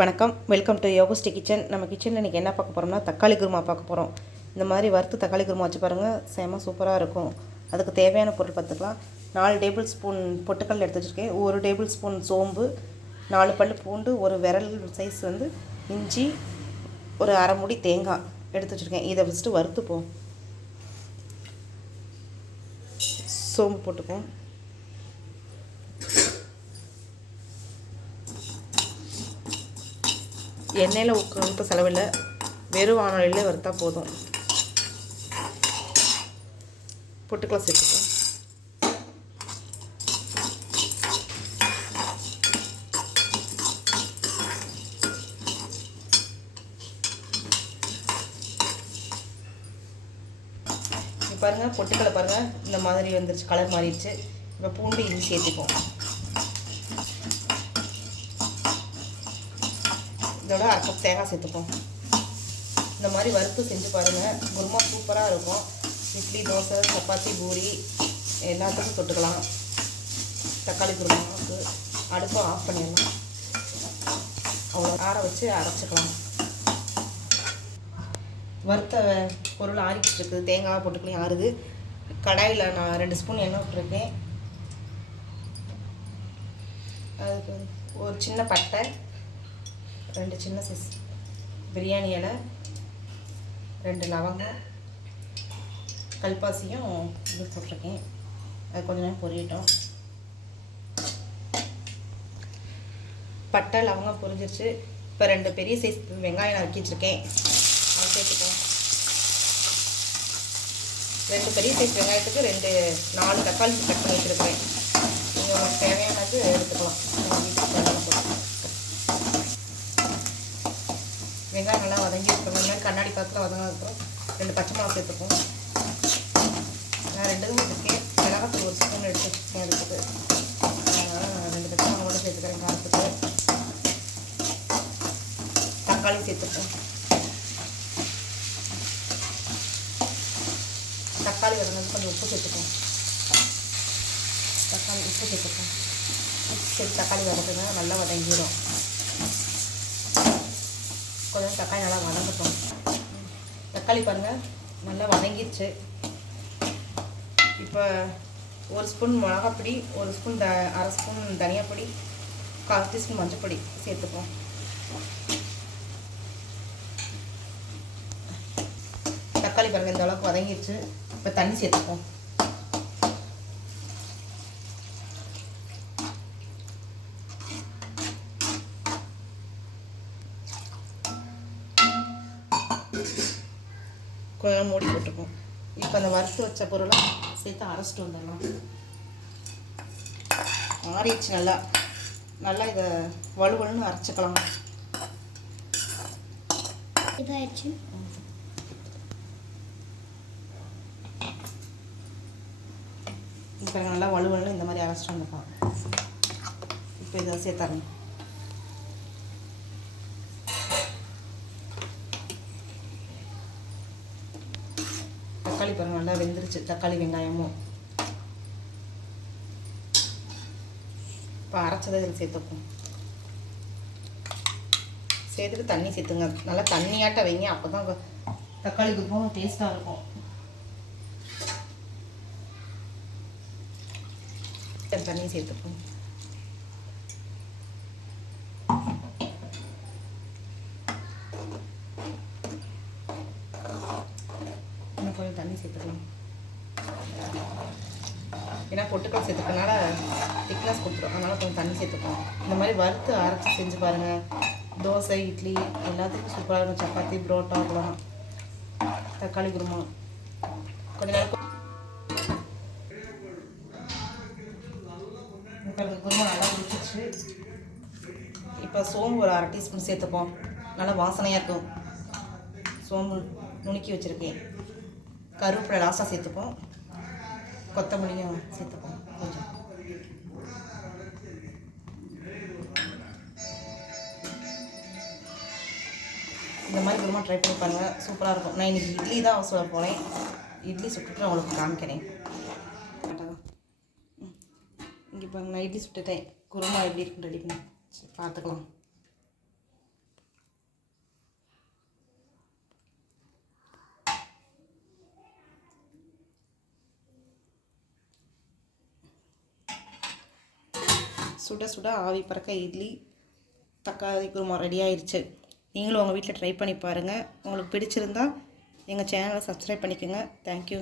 வணக்கம். Welcome to யோகஸ்டி kitchen நம்ம கிச்சனில் இன்றைக்கி என்ன பார்க்க போகிறோம்னா தக்காளி குருமா பார்க்க போகிறோம் இந்த மாதிரி வறுத்து தக்காளி குருமா வச்சு பாருங்கள் சேமாக சூப்பராக இருக்கும். அதுக்கு தேவையான பொருள் பார்த்துக்கலாம். நாலு டேபிள் ஸ்பூன் பொட்டுக்கல் எடுத்து வச்சுருக்கேன். ஒரு டேபிள் ஸ்பூன் சோம்பு நாலு பல் பூண்டு ஒரு விரல் சைஸ் வந்து இஞ்சி ஒரு அரை முடி தேங்காய் எடுத்து வச்சுருக்கேன். இதை ஃபஸ்ட்டு வறுத்துப்போம். சோம்பு போட்டுப்போம். எண்ணெயில் ஊக்க செலவில்லை. வெறும் வானொலியில் வறுத்தா போதும். பொட்டுக்கெல்லாம் சேர்த்துக்கலாம் இப்போ பாருங்கள் பொட்டுக்களை பாருங்கள் இந்த மாதிரி வந்துருச்சு கலர் மாறிடுச்சு. இப்போ பூண்டு இஞ்சி சேர்த்துப்போம் இதோட அரை கப் தேங்காய் சேர்த்துப்போம். இந்த மாதிரி வறுத்து செஞ்சு பாருங்கள் குருமா சூப்பராக இருக்கும். இட்லி தோசை சப்பாத்தி பூரி எல்லாத்துக்கும் தொட்டுக்கலாம். தக்காளி குருமாவுக்கு அடுப்பை ஆஃப் பண்ணிடலாம். அவ்வளோ ஆற வச்சு அரைச்சிக்கலாம். வறுத்த பொருள் ஆறிக்கிட்டு இருக்குது தேங்காய் போட்டுக்கலாம் ஆறுது. கடாயில் நான் ரெண்டு ஸ்பூன் எண்ணெய் விட்டுருக்கேன். அதுக்கு ஒரு சின்ன பட்டை. ரெண்டு சின்ன சைஸ் பிரியாணி இலை ரெண்டு லவங்கம் கல்பாசியும் இது போட்டிருக்கேன். அது கொஞ்ச நேரம் பொரியட்டும். பட்டை லவங்கம் பொரிஞ்சிருச்சு. இப்போ ரெண்டு பெரிய சைஸ் வெங்காயம் நான் நறுக்கி அதை சேர்த்துப்போம். ரெண்டு பெரிய சைஸ் வெங்காயத்துக்கு ரெண்டு நாலு தக்காளி கட் பண்ணி வச்சுருக்கேன். நீங்கள் உங்களுக்கு தேவையானது எடுத்துக்கலாம் உங்கள் வீட்டுக்கு தேவையான பொருள். வெங்காயம் நல்லா வதங்கி இருக்கணும் இந்த மாதிரி கண்ணாடி பாத்திரம் வதங்கினதுக்கப்புறம் ரெண்டு பச்சை மிளகா சேர்த்துப்போம் நான் ரெண்டு தான் வச்சுருக்கேன் மிளகாத்தூள் ஒரு ஸ்பூன் எடுத்து வச்சுருக்கேன் அதுக்கு. அதனால் ரெண்டு பச்சை மிளகா கூட சேர்த்துக்கிறேன் காரத்துக்கு. தக்காளி சேர்த்துப்போம். தக்காளி வதங்கிறது கொஞ்சம் உப்பு சேர்த்துப்போம். தக்காளி உப்பு சேர்த்துப்போம். உப்பு சேர்த்து தக்காளி வதக்குங்க நல்லா வதங்கிடும் கொஞ்சம் தக்காளி நல்லா வதங்கட்டும். தக்காளி பாருங்கள் நல்லா வதங்கிடுச்சு இப்போ ஒரு ஸ்பூன் மிளகாப்பொடி ஒரு ஸ்பூன் த அரை ஸ்பூன் தனியாப்பொடி கால் டீஸ்பூன் மஞ்சப்பொடி சேர்த்துப்போம். தக்காளி பாருங்கள் இந்த அளவுக்கு வதங்கிடுச்சு இப்போ தண்ணி சேர்த்துப்போம். கொஞ்சம் மூடி போட்டுப்போம் இப்போ அந்த வறுத்து வச்ச பொருளை சேர்த்து அரைச்சிட்டு வந்துடலாம். ஆறிடுச்சு நல்லா. நல்லா இதை வலுவலுன்னு அரைச்சிக்கலாம். இதாயிடுச்சு. இப்போ நல்லா வலுவலுன்னு இந்த மாதிரி அரைச்சிட்டு வந்துக்கலாம் இப்போ இதை சேர்த்தாங்க தக்காளி பாருங்க நல்லா வெந்துருச்சு. தக்காளி வெங்காயமும். இப்போ அரைச்சதை இதில் சேர்த்துப்போம். சேர்த்துட்டு தண்ணி சேர்த்துங்க. நல்லா தண்ணியாட்ட வைங்க. அப்போ தான் தக்காளி குப்பம் டேஸ்ட்டாக இருக்கும். தண்ணி சேர்த்துப்போம் இன்னும் கொஞ்சம் தண்ணி சேர்த்துக்கலாம் ஏன்னா பொட்டுக்கல் சேர்த்துக்கனால திக்னஸ் கொடுத்துரும். அதனால் கொஞ்சம் தண்ணி சேர்த்துப்போம் இந்த மாதிரி வறுத்து அரைச்சி செஞ்சு பாருங்கள் தோசை இட்லி எல்லாத்துக்கும் சூப்பராக இருக்கும். சப்பாத்தி புரோட்டா இதெல்லாம் தக்காளி குருமா. கொஞ்ச நேரம் குருமா நல்லா குடிச்சிச்சு இப்போ சோம்பு ஒரு அரை டீஸ்பூன் சேர்த்துப்போம். நல்லா வாசனையாக இருக்கும். சோம்பு நுணுக்கி வச்சுருக்கேன். கருவேப்பிலை லாஸ்ட்டாக சேர்த்துப்போம் கொத்தமல்லியும் சேர்த்துப்போம் கொஞ்சம். இந்த மாதிரி குருமா ட்ரை பண்ணி பாருங்கள் சூப்பராக இருக்கும். நான் இன்றைக்கி இட்லி தான் சொல்ல போனேன். இட்லி சுட்டுட்டு நான் உங்களுக்கு காமிக்கிறேன். இங்கே பாருங்க நான் இட்லி சுட்டுட்டேன். குருமா எப்படி இருக்குன்னு ரெடி பண்ணி. பார்த்துக்கலாம். சுட சுட ஆவி பறக்க இட்லி தக்காளி குருமா ரெடி ஆயிடுச்சு நீங்களும் உங்கள் வீட்டில் ட்ரை பண்ணி பாருங்கள் உங்களுக்கு பிடிச்சிருந்தா எங்கள் சேனலை சப்ஸ்கிரைப் பண்ணிக்கோங்க. தேங்க்யூ